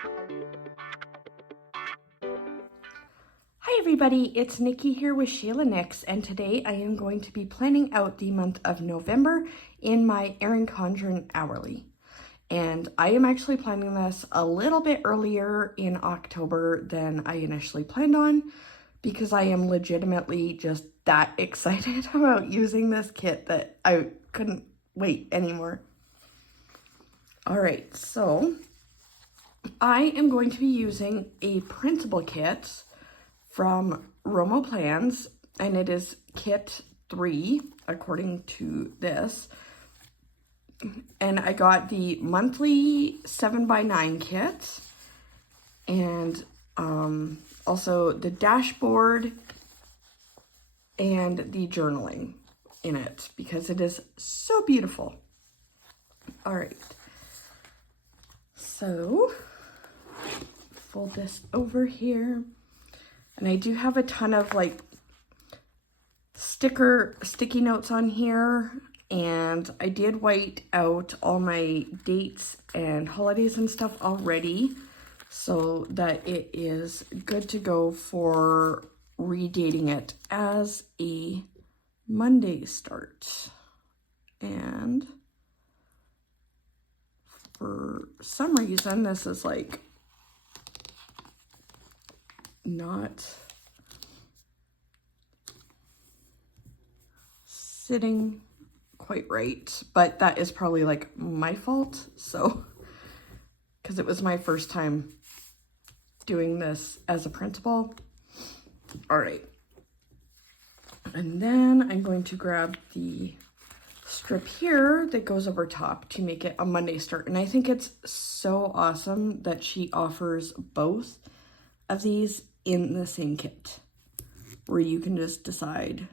Hi everybody, it's Nikki here with Shayla Nix, and today I am going to be planning out the month of November in my Erin Condren Hourly. And I am actually planning this a little bit earlier in October than I initially planned on, because I am legitimately just that excited about using this kit that I couldn't wait anymore. All right, so I am going to be using a printable kit from Romoplans, and it is kit 3 according to this. And I got the monthly 7x9 kit, and also the dashboard and the journaling in it because it is so beautiful. All right, so fold this over here. And I do have a ton of like sticky notes on here, and I did white out all my dates and holidays and stuff already so that it is good to go for redating it as a Monday start. And for some reason, this is like not sitting quite right, but that is probably like my fault. So, because it was my first time doing this as a printable. All right. And then I'm going to grab the strip here that goes over top to make it a Monday start. And I think it's so awesome that she offers both of these in the same kit, where you can just decide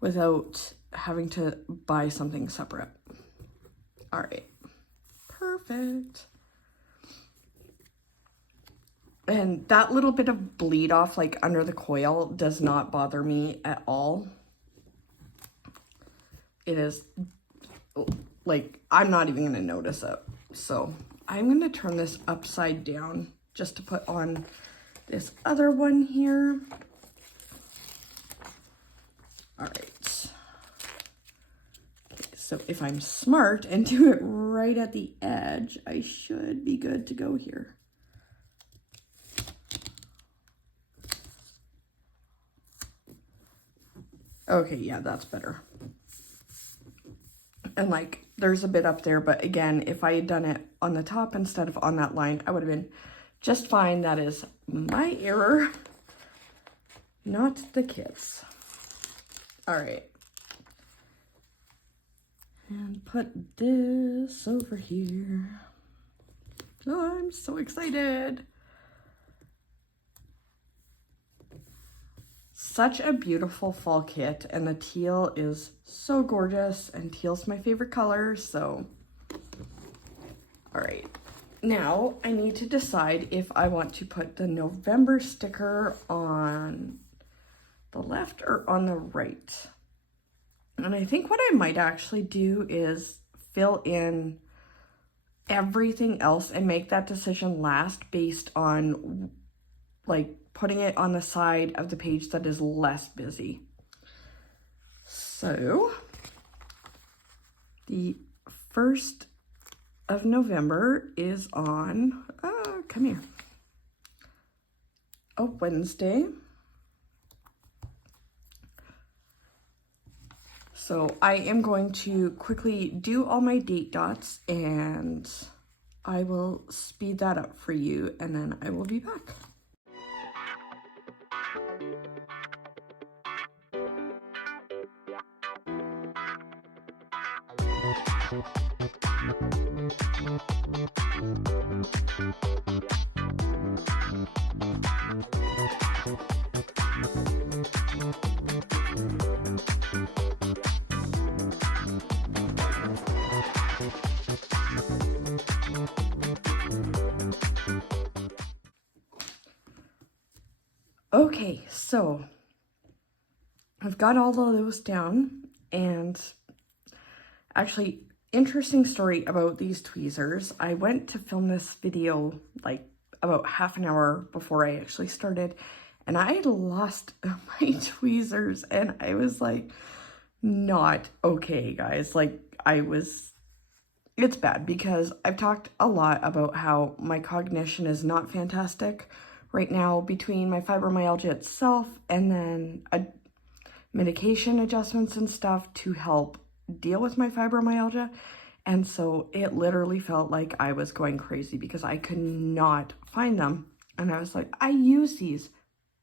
without having to buy something separate. All right, perfect. And that little bit of bleed off like under the coil does not bother me at all. It is like, I'm not even gonna notice it. So I'm gonna turn this upside down just to put on this other one here. All right. Okay, so if I'm smart and do it right at the edge, I should be good to go here. Okay, yeah, that's better. And like, there's a bit up there, but again, if I had done it on the top instead of on that line, I would have been just fine. That is my error, not the kit's. All right. And put this over here. Oh, I'm so excited. Such a beautiful fall kit, and the teal is so gorgeous, and teal's my favorite color, so. All right, now I need to decide if I want to put the November sticker on the left or on the right. And I think what I might actually do is fill in everything else and make that decision last based on like putting it on the side of the page that is less busy. So the 1st of November is on, come here, a Wednesday. So I am going to quickly do all my date dots, and I will speed that up for you, and then I will be back. Okay, so I've got all of those down, and actually interesting story about these tweezers. I went to film this video like about half an hour before I actually started, and I lost my tweezers, and I was like, not okay, guys. Like, it's bad because I've talked a lot about how my cognition is not fantastic right now between my fibromyalgia itself and then medication adjustments and stuff to help deal with my fibromyalgia. And so it literally felt like I was going crazy because I could not find them. And I was like, I use these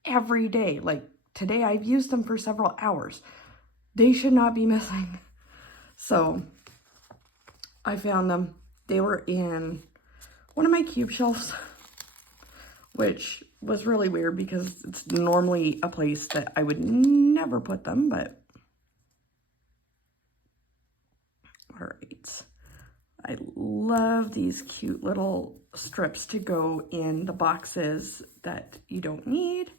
every day. Like today I've used them for several hours. They should not be missing. So I found them. They were in one of my cube shelves, which was really weird because it's normally a place that I would never put them, but all right. I love these cute little strips to go in the boxes that you don't need.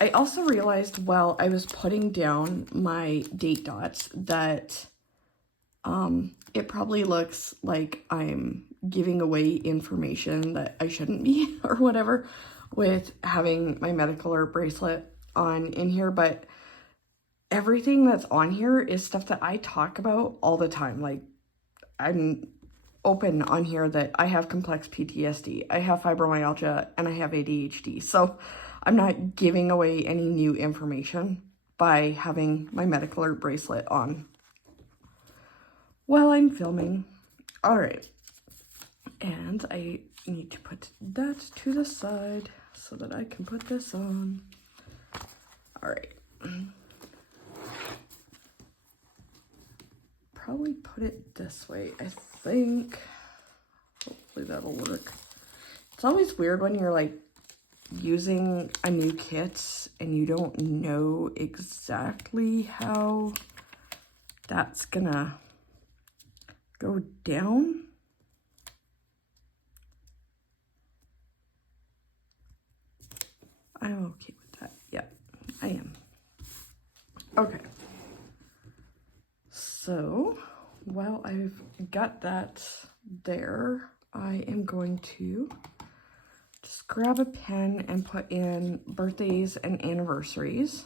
I also realized while I was putting down my date dots that it probably looks like I'm giving away information that I shouldn't be or whatever with having my medical alert bracelet on in here, but everything that's on here is stuff that I talk about all the time. Like, I'm open on here that I have complex PTSD, I have fibromyalgia, and I have ADHD. So I'm not giving away any new information by having my medical alert bracelet on while I'm filming. All right. And I need to put that to the side so that I can put this on. All right. Probably put it this way, I think. Hopefully that'll work. It's always weird when you're like using a new kit and you don't know exactly how that's gonna go down. I'm okay with that. Yeah, I am. Okay. So while I've got that there, I am going to just grab a pen and put in birthdays and anniversaries.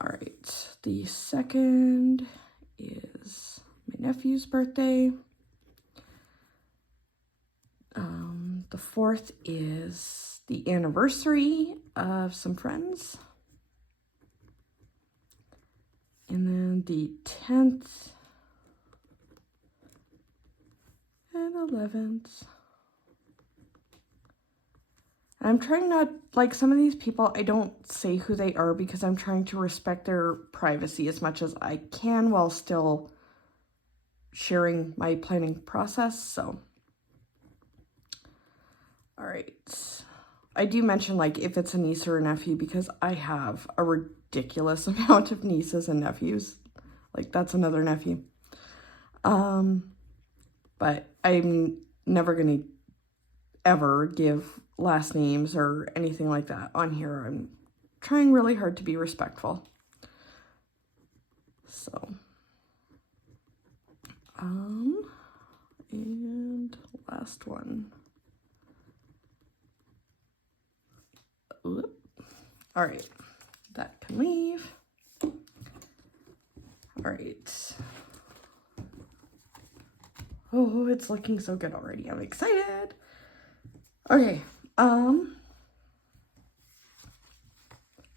All right, the second is my nephew's birthday. The fourth is the anniversary of some friends. And then the 10th and 11th. I'm trying not, like some of these people, I don't say who they are because I'm trying to respect their privacy as much as I can while still sharing my planning process. So, all right. I do mention like if it's a niece or a nephew because I have a ridiculous amount of nieces and nephews. Like that's another nephew. But I'm never gonna ever give last names or anything like that on here. I'm trying really hard to be respectful. So, and last one. Oop. All right, that can leave. All right. Oh, it's looking so good already. I'm excited. Okay.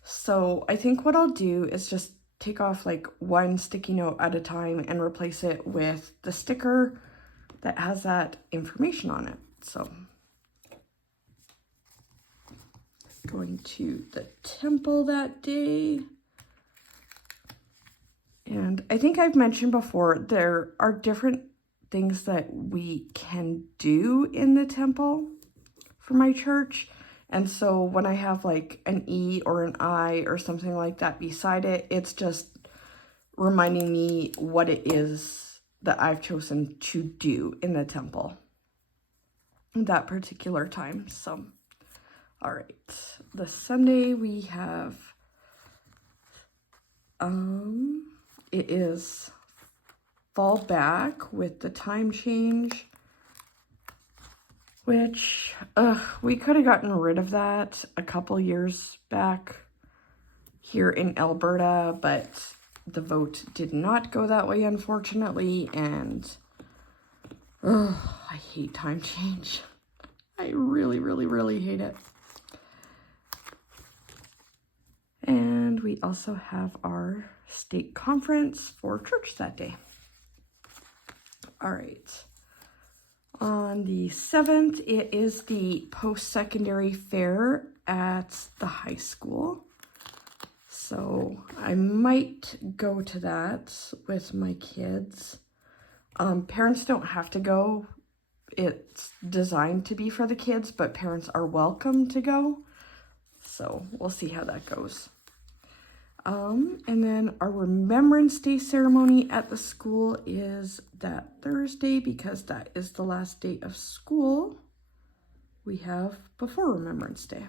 So I think what I'll do is just take off like one sticky note at a time and replace it with the sticker that has that information on it. So going to the temple that day. And I think I've mentioned before, there are different things that we can do in the temple for my church. And so when I have like an E or an I or something like that beside it, it's just reminding me what it is that I've chosen to do in the temple that particular time. So, all right, this Sunday we have It is fall back with the time change, which we could have gotten rid of that a couple years back here in Alberta, but the vote did not go that way, unfortunately, and I hate time change. I really, really, really hate it. And we also have our stake conference for church that day. All right. On the 7th, it is the post-secondary fair at the high school. So I might go to that with my kids. Parents don't have to go. It's designed to be for the kids, but parents are welcome to go. So we'll see how that goes. And then our Remembrance Day ceremony at the school is that Thursday, because that is the last day of school we have before Remembrance Day.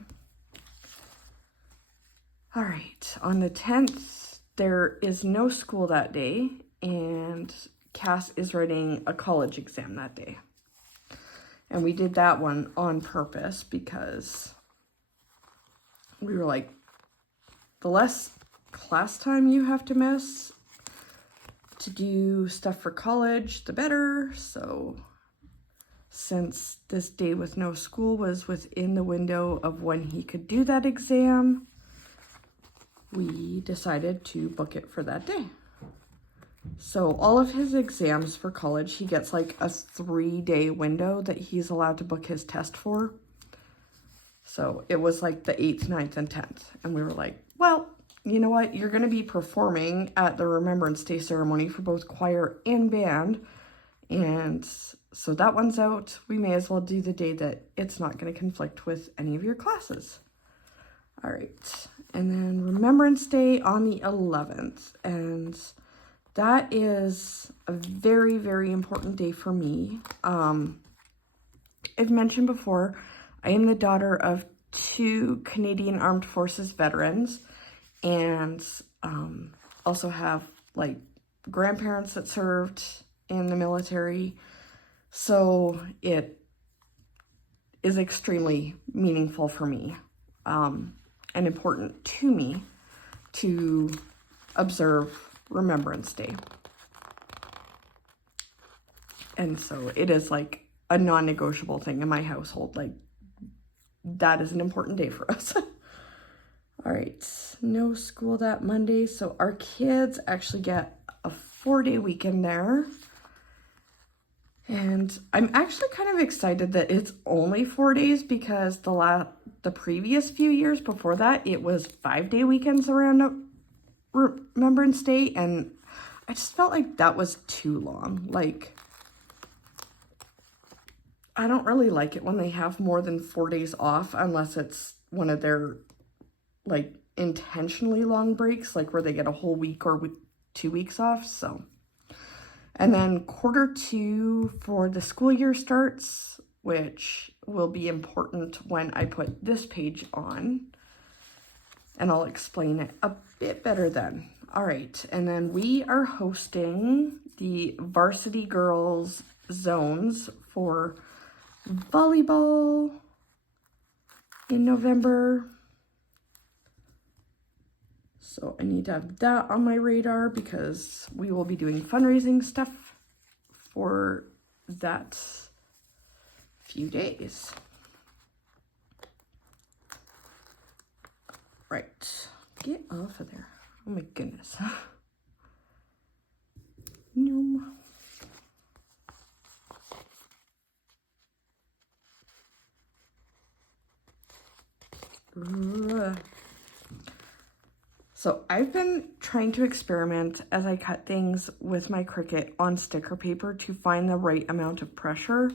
All right, on the 10th, there is no school that day, and Cass is writing a college exam that day. And we did that one on purpose because we were like, the less class time you have to miss to do stuff for college, the better. So since this day with no school was within the window of when he could do that exam, we decided to book it for that day. So all of his exams for college, he gets like a 3-day window that he's allowed to book his test for. So it was like the 8th, 9th, and 10th. And we were like, well, you know what? You're going to be performing at the Remembrance Day ceremony for both choir and band. And so that one's out. We may as well do the day that it's not going to conflict with any of your classes. All right. And then Remembrance Day on the 11th. And that is a very, very important day for me. I've mentioned before, I am the daughter of 2 Canadian Armed Forces veterans, and also have like grandparents that served in the military. So it is extremely meaningful for me and important to me to observe Remembrance Day. And so it is like a non-negotiable thing in my household. Like, that is an important day for us. All right, no school that Monday. So our kids actually get a 4-day weekend there. And I'm actually kind of excited that it's only 4 days, because the previous few years before that, it was 5-day weekends around Remembrance Day. And I just felt like that was too long. Like, I don't really like it when they have more than 4 days off, unless it's one of their like intentionally long breaks, like where they get a whole week or 2 weeks off. So, and then Q2 for the school year starts, which will be important when I put this page on, and I'll explain it a bit better then. All right, and then we are hosting the varsity girls zones for volleyball in November. So I need to have that on my radar, because we will be doing fundraising stuff for that few days. Right, get off of there. Oh my goodness. No. So I've been trying to experiment as I cut things with my Cricut on sticker paper to find the right amount of pressure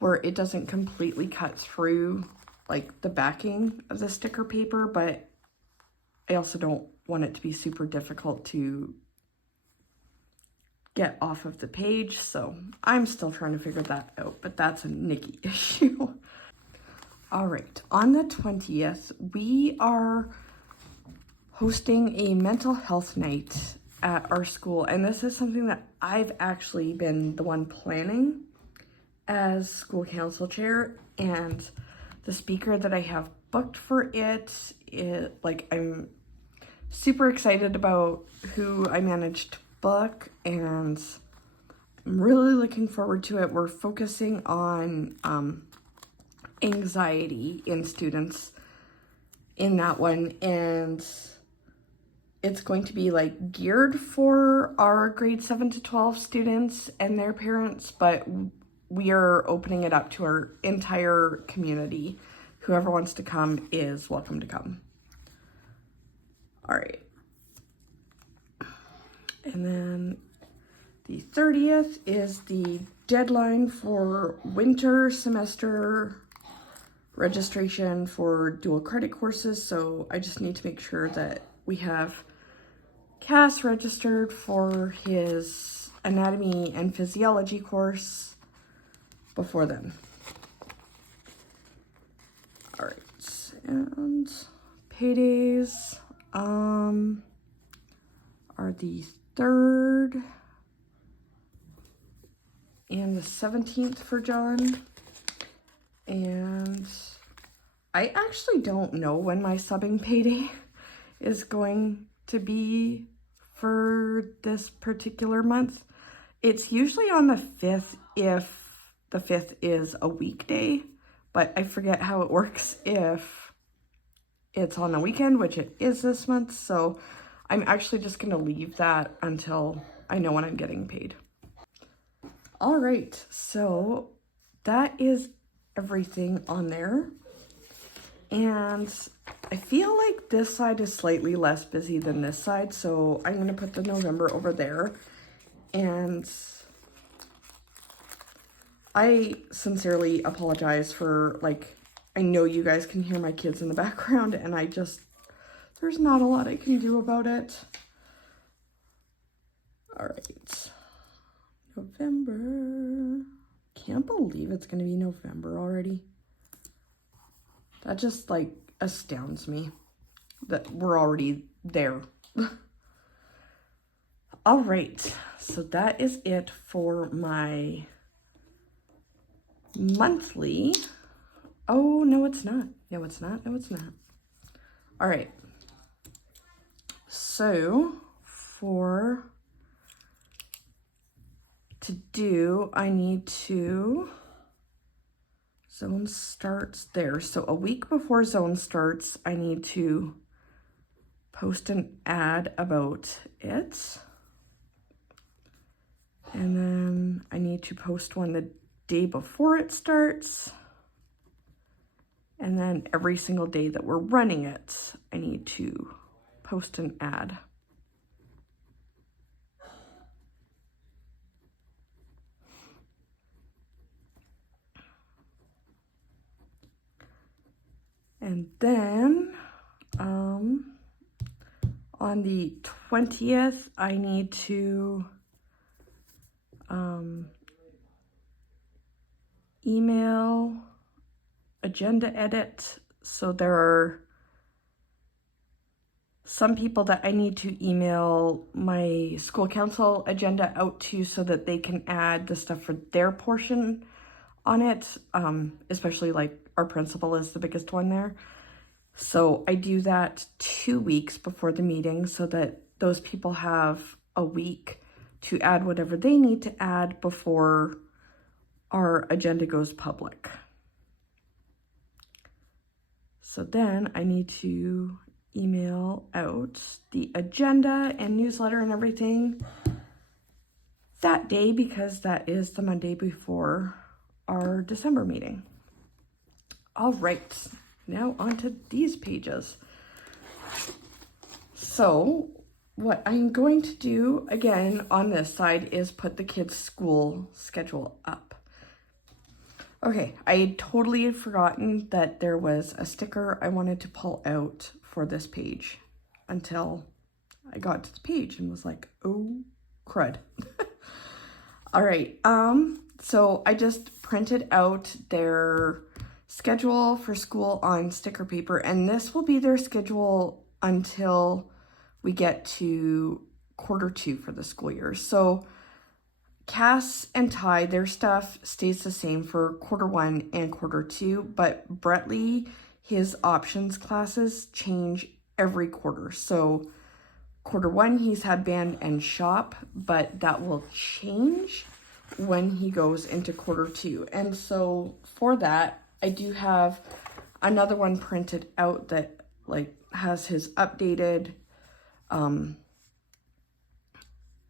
where it doesn't completely cut through like the backing of the sticker paper, but I also don't want it to be super difficult to get off of the page. So I'm still trying to figure that out, but that's a Nikki issue. All right, on the 20th, we are hosting a mental health night at our school. And this is something that I've actually been the one planning as school council chair. And the speaker that I have booked for it, I'm super excited about who I managed to book, and I'm really looking forward to it. We're focusing on anxiety in students in that one, and it's going to be like geared for our grade 7 to 12 students and their parents, but we are opening it up to our entire community. Whoever wants to come is welcome to come. All right. And then the 30th is the deadline for winter semester registration for dual credit courses. So I just need to make sure that we have Cass registered for his anatomy and physiology course before then. All right, and paydays are the 3rd and the 17th for John. And I actually don't know when my subbing payday is going to be for this particular month. It's usually on the 5th if the 5th is a weekday, but I forget how it works if it's on the weekend, which it is this month. So I'm actually just going to leave that until I know when I'm getting paid. All right, so that is everything on there. And I feel like this side is slightly less busy than this side, so I'm going to put the November over there. And I sincerely apologize for, I know you guys can hear my kids in the background, and there's not a lot I can do about it. All right. November. Can't believe it's going to be November already. That just, astounds me that we're already there. All right. So that is it for my monthly. Oh, no, it's not. No, it's not. No, it's not. All right. So I need to, zone starts there. So a week before zone starts, I need to post an ad about it. And then I need to post one the day before it starts. And then every single day that we're running it, I need to post an ad. And then on the 20th, I need to email agenda edit. So there are some people that I need to email my school council agenda out to so that they can add the stuff for their portion on it, especially our principal is the biggest one there. So I do that 2 weeks before the meeting so that those people have a week to add whatever they need to add before our agenda goes public. So then I need to email out the agenda and newsletter and everything that day because that is the Monday before our December meeting. All right, now onto these pages. So what I'm going to do again on this side is put the kids' school schedule up. Okay, I had totally forgotten that there was a sticker I wanted to pull out for this page until I got to the page and was like, oh, crud. All right, so I just printed out their schedule for school on sticker paper, and this will be their schedule until we get to Q2 for the school year. So Cass and Ty, their stuff stays the same for Q1 and Q2, but Brettley, his options classes change every quarter. So Q1, he's had band and shop, but that will change when he goes into Q2. And so for that, I do have another one printed out that like has his updated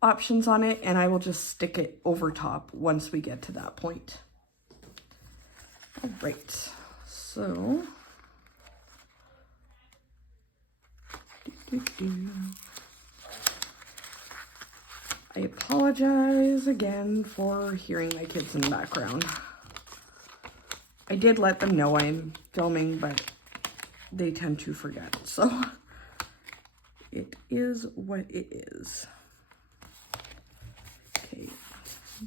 options on it, and I will just stick it over top once we get to that point. All right, so I apologize again for hearing my kids in the background. I did let them know I'm filming, but they tend to forget, so it is what it is. Okay,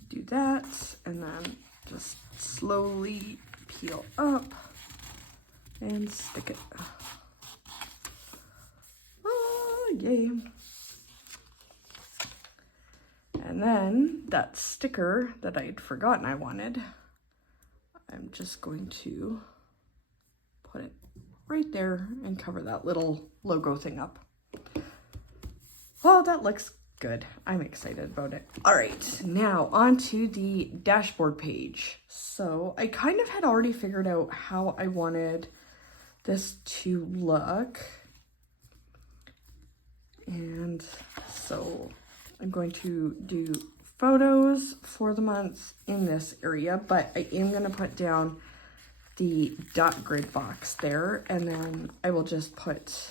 do that, and then just slowly peel up and stick it. Oh, yay. And then that sticker that I'd forgotten I wanted, I'm just going to put it right there and cover that little logo thing up. Oh, that looks good. I'm excited about it. All right, now on to the dashboard page. So I kind of had already figured out how I wanted this to look. And so I'm going to do photos for the months in this area, but I am going to put down the dot grid box there, and then I will just put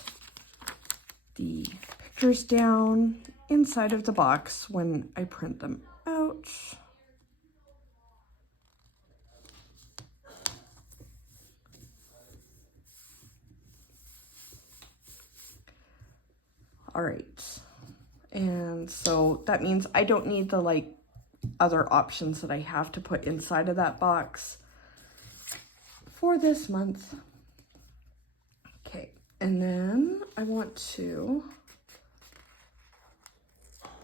the pictures down inside of the box when I print them out. All right, and so that means I don't need the like other options that I have to put inside of that box for this month. Okay, and then I want to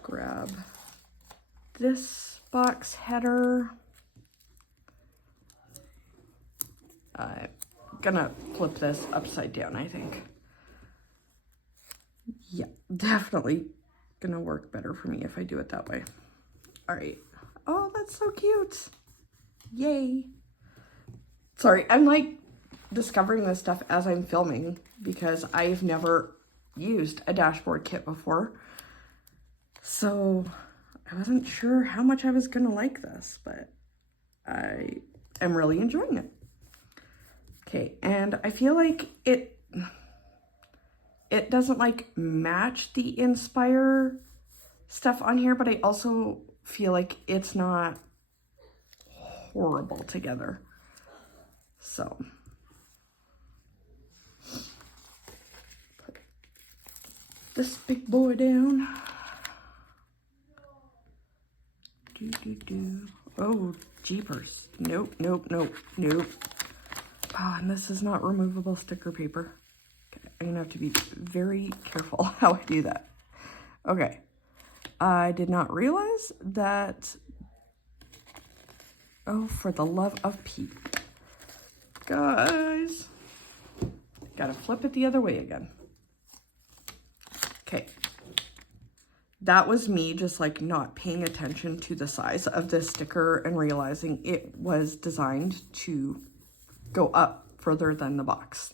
grab this box header. I'm gonna flip this upside down, I think. Yeah, definitely gonna work better for me if I do it that way. All right. Oh, that's so cute. Yay. Sorry, I'm like discovering this stuff as I'm filming because I've never used a dashboard kit before. So I wasn't sure how much I was gonna like this, but I am really enjoying it. Okay, and I feel like it doesn't like match the Inspire stuff on here, but I also feel like it's not horrible together. So put this big boy down. Oh, jeepers. Nope, nope, nope, nope. Oh, and this is not removable sticker paper. Okay, I'm gonna have to be very careful how I do that. Okay. I did not realize that. Oh, for the love of Pete. Guys. Gotta flip it the other way again. Okay. That was me just like not paying attention to the size of this sticker and realizing it was designed to go up further than the box.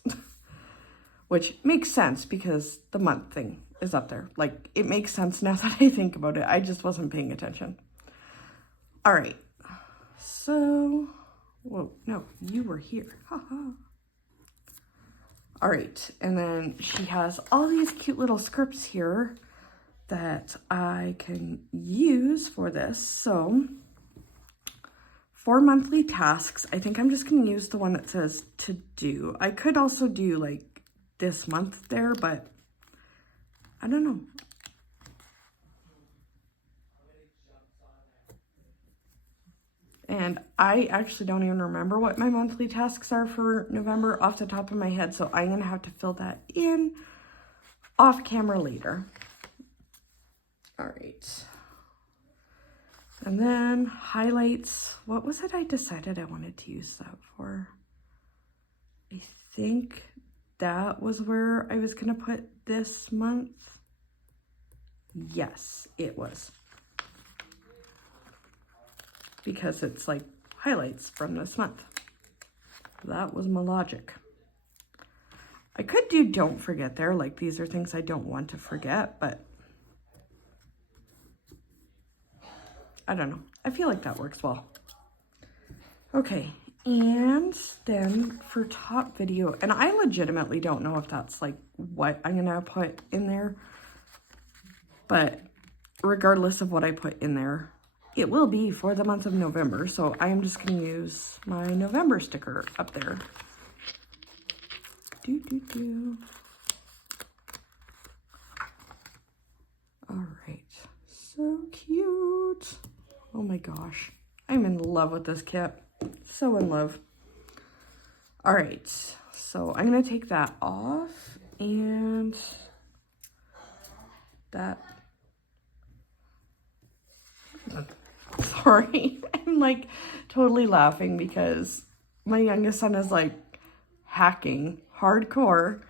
Which makes sense because the month thing is up there. Like, it makes sense now that I think about it. I just wasn't paying attention. All right. So, whoa, no, you were here. Haha. All right. And then she has all these cute little scripts here that I can use for this. So, for monthly tasks, I think I'm just going to use the one that says to do. I could also do like this month there, but I don't know. And I actually don't even remember what my monthly tasks are for November off the top of my head, so I'm going to have to fill that in off camera later. All right. And then highlights. What was it I decided I wanted to use that for? I think that was where I was going to put this month. Yes, it was. Because it's like highlights from this month. That was my logic. I could do don't forget there, like these are things I don't want to forget, but I don't know. I feel like that works well. Okay, and then for top video, and I legitimately don't know if that's like what I'm gonna put in there, but regardless of what I put in there, it will be for the month of November, so I am just gonna use my November sticker up there. All right, so cute. Oh my gosh, I'm in love with this kit. So in love. All right, so I'm gonna take that off and that. Sorry, I'm like totally laughing because my youngest son is like hacking hardcore.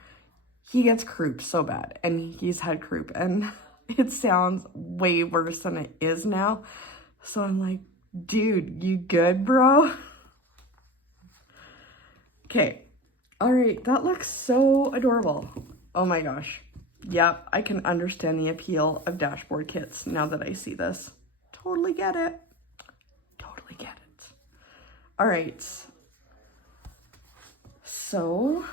He gets croup so bad, and he's had croup, and it sounds way worse than it is now. So I'm like, dude, you good, bro? Okay. All right, that looks so adorable. Oh my gosh. Yep, I can understand the appeal of dashboard kits now that I see this. Totally get it. Totally get it. All right. So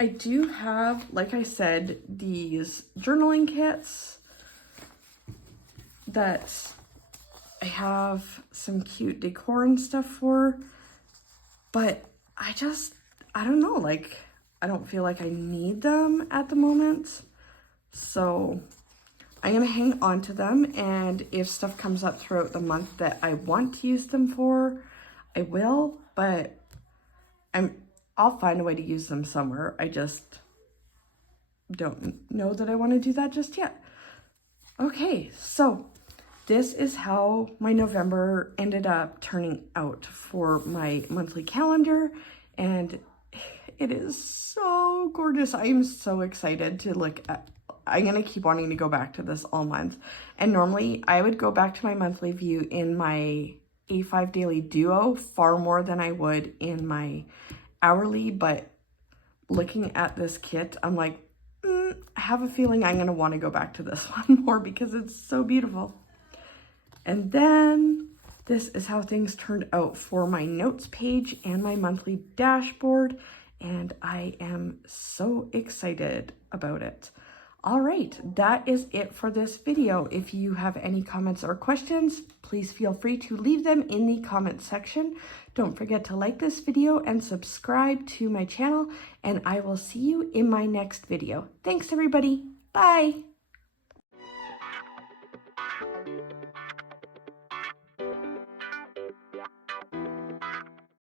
I do have, like I said, these journaling kits that I have some cute decor and stuff for, but I don't know, like, I don't feel like I need them at the moment. So I'm gonna hang on to them, and if stuff comes up throughout the month that I want to use them for, I will, but I'll find a way to use them somewhere. I just don't know that I want to do that just yet. Okay, so this is how my November ended up turning out for my monthly calendar, and it is so gorgeous. I am so excited to look at. I'm going to keep wanting to go back to this all month. And normally I would go back to my monthly view in my A5 Daily Duo far more than I would in my hourly, but looking at this kit, I'm like, I have a feeling I'm going to want to go back to this one more because it's so beautiful. And then this is how things turned out for my notes page and my monthly dashboard, and I am so excited about it. All right, that is it for this video. If you have any comments or questions, please feel free to leave them in the comment section. Don't forget to like this video and subscribe to my channel, and I will see you in my next video. Thanks, everybody. Bye.